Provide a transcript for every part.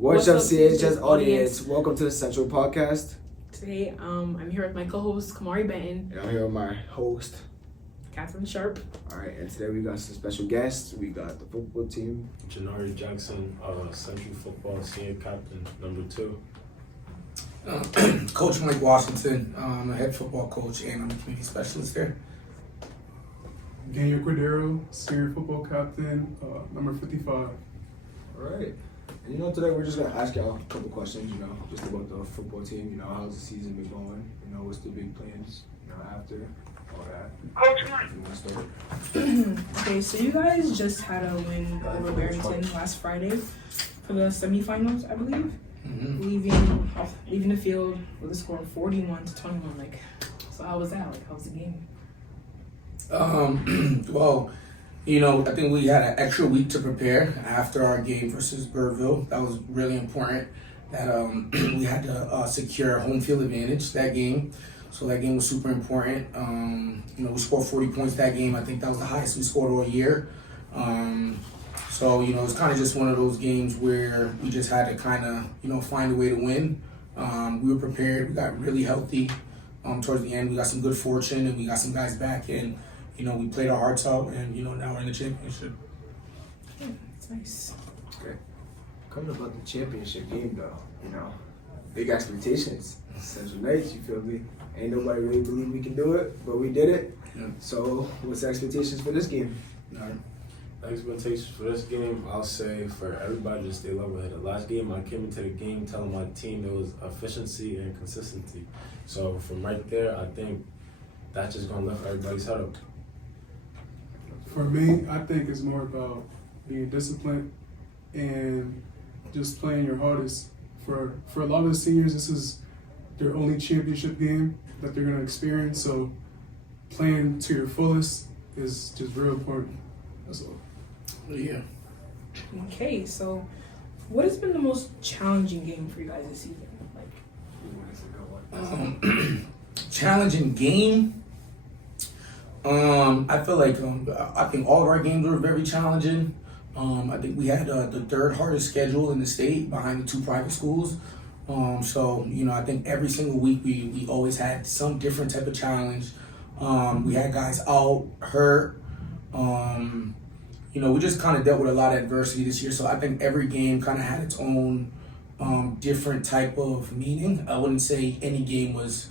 What's up, CHS audience? Welcome to the Central Podcast. Today, I'm here with my co-host, Khamaree Benton. And I'm here with my host, Catherine Sharp. Alright, and today we got some special guests. We got the football team. Janari Jackson, Central Football Senior Captain, number 2. Coach Mike Washington, I'm a head football coach and I'm a community specialist there. Daniel Cordero, senior football captain, number 55. Alright. And today we're just going to ask y'all a couple questions, just about the football team. How's the season been going? What's the big plans, after all that. Coach Mike. You want to start? Okay, so you guys just had a win over Barrington last Friday for the semifinals, I believe. Mm-hmm. Leaving the field with a score of 41-21. So how was that? How was the game? Well, I think we had an extra week to prepare after our game versus Burville. That was really important. That we had to secure home field advantage that game. So that game was super important. We scored 40 points that game. I think that was the highest we scored all year. So it's kind of just one of those games where we just had to kind of, find a way to win. We were prepared. We got really healthy towards the end. We got some good fortune and we got some guys back in. We played our hearts out, and now we're in the championship. Yeah, that's nice. Okay. Coming about the championship game, though, big expectations. Central Knights, you feel me? Ain't nobody really believe we can do it, but we did it. Yeah. So, what's the expectations for this game? Expectations for this game, I'll say for everybody to stay level-headed. Last game, I came into the game telling my team it was efficiency and consistency. So from right there, I think that's just going to lift everybody's head up. For me, I think it's more about being disciplined and just playing your hardest. For a lot of the seniors, this is their only championship game that they're going to experience. So playing to your fullest is just real important. That's all. Yeah. Okay, so what has been the most challenging game for you guys this season? Challenging game. I feel like I think all of our games were very challenging. I think we had the third hardest schedule in the state behind the 2 private schools. So I think every single week we always had some different type of challenge. We had guys out, hurt. We just kind of dealt with a lot of adversity this year. So I think every game kind of had its own different type of meaning. I wouldn't say any game was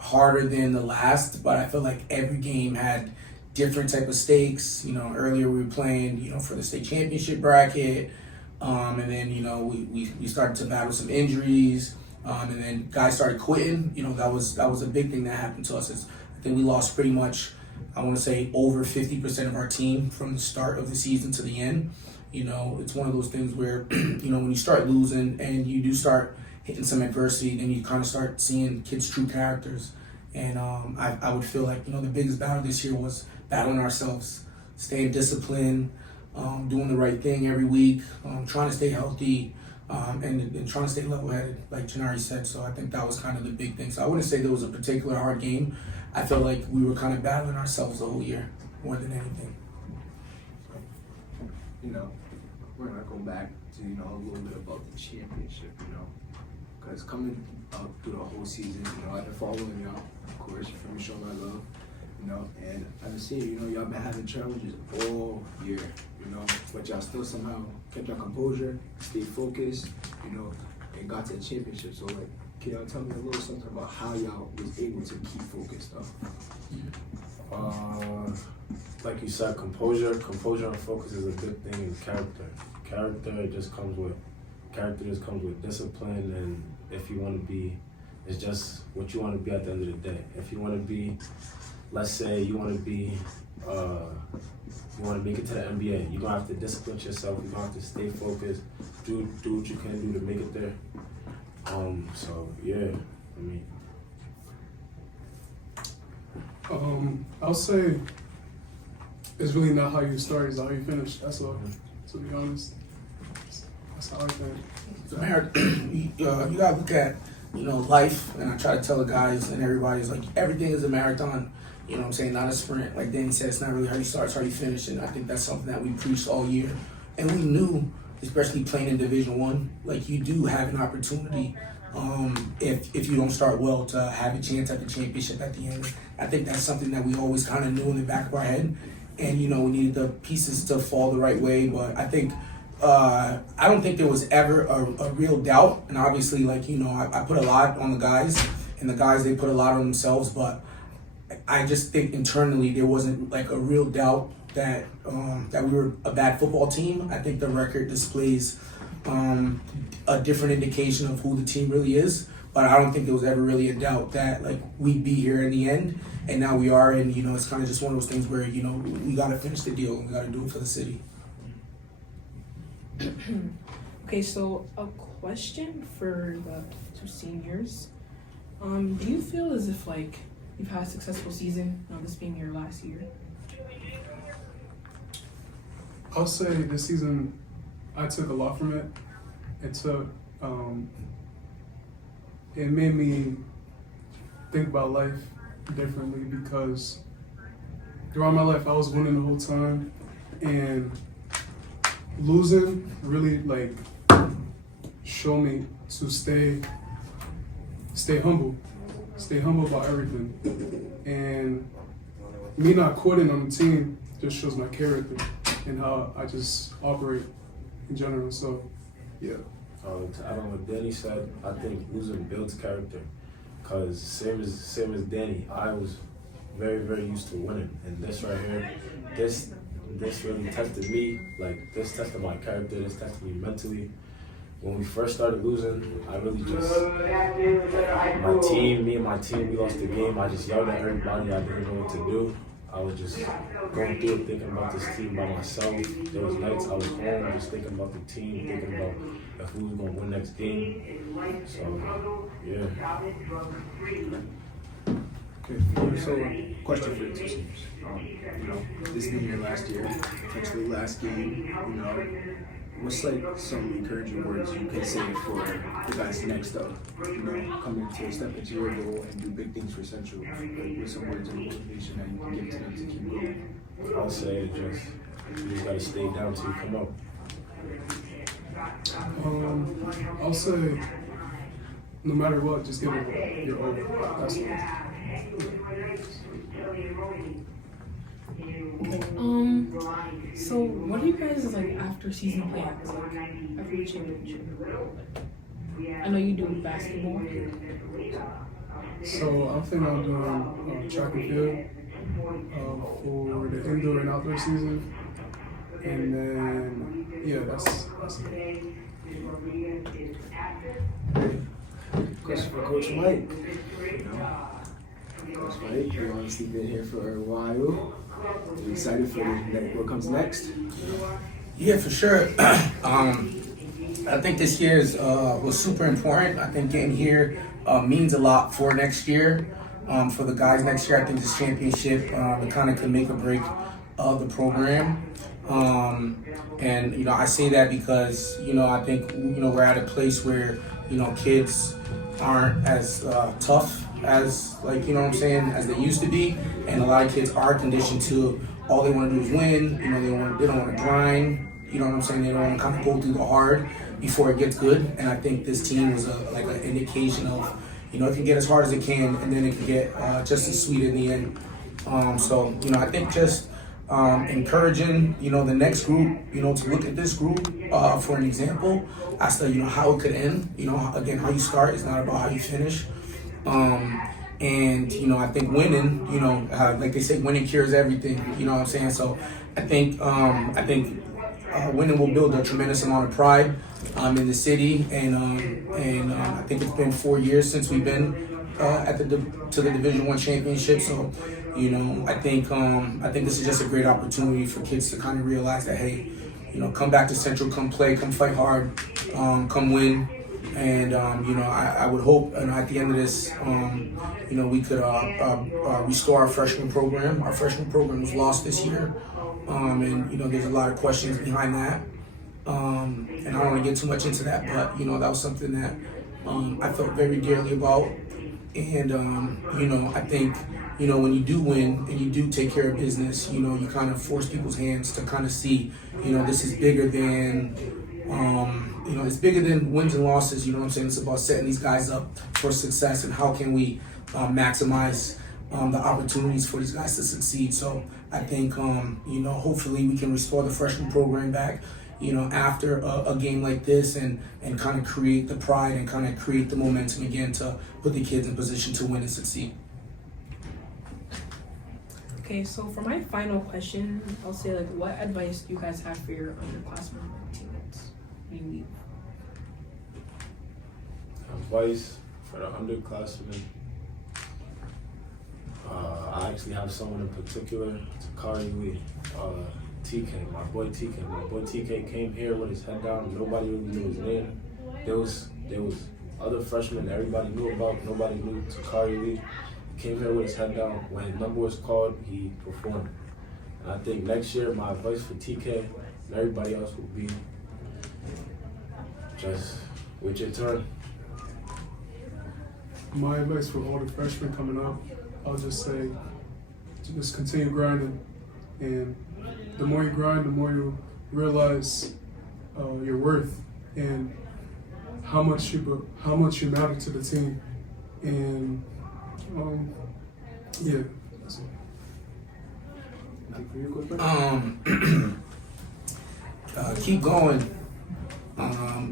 harder than the last, but I feel like every game had different type of stakes. Earlier we were playing, for the state championship bracket, and then we started to battle some injuries, and then guys started quitting. That was a big thing that happened to us. I think we lost pretty much, I want to say, over 50% of our team from the start of the season to the end. It's one of those things where when you start losing and you do start hitting some adversity, then you kind of start seeing kids' true characters. And I would feel like, the biggest battle this year was battling ourselves, staying disciplined, doing the right thing every week, trying to stay healthy, and trying to stay level-headed, like Janari said. So I think that was kind of the big thing. So I wouldn't say there was a particular hard game. I felt like we were kind of battling ourselves the whole year more than anything. We're going to go back to, a little bit about the championship, because coming up through the whole season, I've been following y'all, of course, from Show My Love, and I've been seeing, y'all been having challenges all year, but y'all still somehow kept your composure, stayed focused, and got to the championship. So, can y'all tell me a little something about how y'all was able to keep focused, though? Like you said, composure and focus is a good thing in character. Character just comes with discipline, and if you want to be, it's just what you want to be at the end of the day. If you want to be, let's say you want to be, you want to make it to the NBA, you're gonna have to discipline yourself. You're gonna have to stay focused, do what you can do to make it there. So yeah, I'll say it's really not how you start, it's how you finish. That's all. To be honest, that's how I think. It's a marathon. You gotta look at life, and I try to tell the guys and everybody, is like everything is a marathon. Not a sprint. Like Danny said, it's not really how you start, it's how you finish. And I think that's something that we preached all year. And we knew especially playing in Division One, like you do have an opportunity. If you don't start well, to have a chance at the championship at the end. I think that's something that we always kind of knew in the back of our head, and we needed the pieces to fall the right way. But I think I don't think there was ever a real doubt. And obviously, like I put a lot on the guys, and the guys they put a lot on themselves. But I just think internally there wasn't like a real doubt that that we were a bad football team. I think the record displays a different indication of who the team really is, but I don't think there was ever really a doubt that like we'd be here in the end, and now we are, and it's kind of just one of those things where we got to finish the deal and we got to do it for the city. Okay, so a question for the two seniors. Do you feel as if like you've had a successful season, this being your last year? I'll say this season, I took a lot from it. It made me think about life differently, because throughout my life I was winning the whole time, and losing really like showed me to stay humble about everything. And me not quitting on the team just shows my character and how I just operate in general. So, yeah. To add on what Danny said, I think losing builds character. Cause same as Danny, I was very, very used to winning, and this right here, this really tested me. Like this tested my character. This tested me mentally. When we first started losing, I really just me and my team, we lost the game. I just yelled at everybody. I didn't know what to do. I was just going through it, thinking about this team by myself. There was nights I was home just thinking about the team, thinking about if we was gonna win next game. So yeah. Okay, so question for the two seniors. This being your last year, potentially last game, what's like some encouraging words you could say for the guys next up? Coming to step into your role and do big things for Central. Like, with some words of motivation that you can give to them to keep going. I'll say you just gotta stay down till you come up. I'll say no matter what, just give it your all. That's all. So what are you guys like after season plans, like after the championship? I know you do basketball. So I'm thinking I'm doing track and field for the indoor and outdoor season, and then that's it. Question for Coach Mike. Coach Mike, you've obviously been here for a while. You excited for what comes next? Yeah, for sure. I think this year was super important. I think getting here means a lot for next year. For the guys next year, I think this championship it kind of could make or break the program. And I say that because I think we're at a place where kids aren't as tough as as they used to be, and a lot of kids are conditioned to all they want to do is win. They don't want to grind. They don't want to kind of go through the hard before it gets good. And I think this team was like an indication of it can get as hard as it can, and then it can get just as sweet in the end. So I think just encouraging the next group to look at this group for an example as to how it could end. Again, how you start is not about how you finish. And I think winning, like they say, winning cures everything. So I think winning will build a tremendous amount of pride in the city, and I think it's been 4 years since we've been to the Division I championship. So I think this is just a great opportunity for kids to kind of realize that, hey, come back to Central, come play, come fight hard, come win. And I would hope, at the end of this, we could restore our freshman program. Our freshman program was lost this year, and there's a lot of questions behind that. And I don't want to get too much into that, but that was something that I felt very dearly about. And I think when you do win and you do take care of business, you kind of force people's hands to kind of see, this is bigger than You know, it's bigger than wins and losses. You know what I'm saying? It's about setting these guys up for success and how can we maximize the opportunities for these guys to succeed. So I think, you know, hopefully we can restore the freshman program back, you know, after a game like this and kind of create the pride and kind of create the momentum again to put the kids in position to win and succeed. Okay, so for my final question, I'll say like, what advice do you guys have for your underclassmen and teammates when you leave? Advice for the underclassmen. I actually have someone in particular, Khamaree, TK, my boy TK. My boy TK came here with his head down. Nobody really knew his name. There was other freshmen everybody knew about. Nobody knew Khamaree. Came here with his head down. When his number was called, he performed. And I think next year, my advice for TK and everybody else would be just wait your turn. My advice for all the freshmen coming up, I'll just say, to just continue grinding. And the more you grind, the more you realize your worth and how much you matter to the team. And yeah, that's it. Anything for you, Coach? Keep going.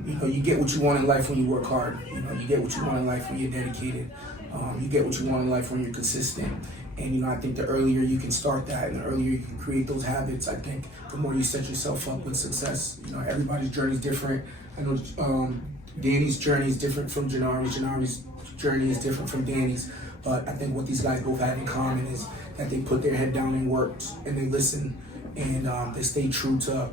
You know, you get what you want in life when you work hard. You know, you get what you want in life when you're dedicated. You get what you want in life when you're consistent. And, you know, I think the earlier you can start that and the earlier you can create those habits, I think the more you set yourself up with success. You know, everybody's journey is different. I know Danny's journey is different from Janare's. Janare's journey is different from Danny's. But I think what these guys both had in common is that they put their head down and worked and they listened and they stayed true to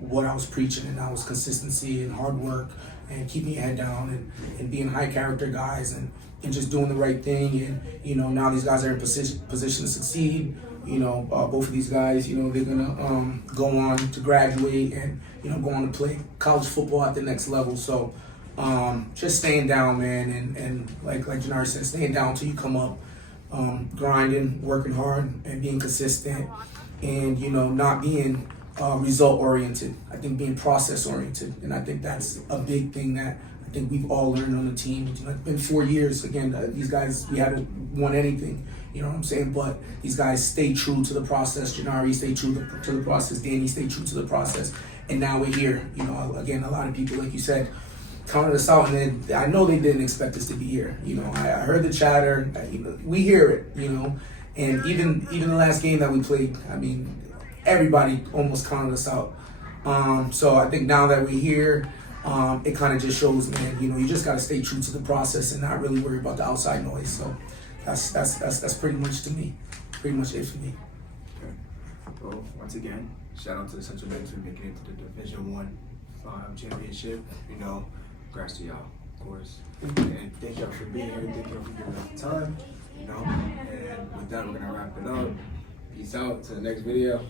what I was preaching, and that was consistency and hard work and keeping your head down and being high character guys and just doing the right thing. And, you know, now these guys are in position to succeed. You know, both of these guys, you know, they're gonna go on to graduate and, you know, go on to play college football at the next level. So just staying down, man, and like Janari said, staying down until you come up, grinding, working hard, and being consistent, and, you know, not being result oriented. I think being process oriented, and I think that's a big thing that I think we've all learned on the team. You know, it's been 4 years. Again, these guys, we haven't won anything. You know what I'm saying? But these guys stay true to the process. Janari stayed true to the process. Danny stayed true to the process. And now we're here. You know, again, a lot of people, like you said, counted us out, and I know they didn't expect us to be here. You know, I heard the chatter. We hear it. You know, and even the last game that we played, I mean, everybody almost counted us out. So I think now that we're here, it kind of just shows, man, you know, you just got to stay true to the process and not really worry about the outside noise. So that's pretty much it for me. Okay. Well, once again, shout out to the Central Banks for making it to the Division I championship. You know, congrats to y'all, of course. And thank y'all for being here. Thank y'all for giving us the time. You know, and with that, we're gonna wrap it up. Peace out to the next video.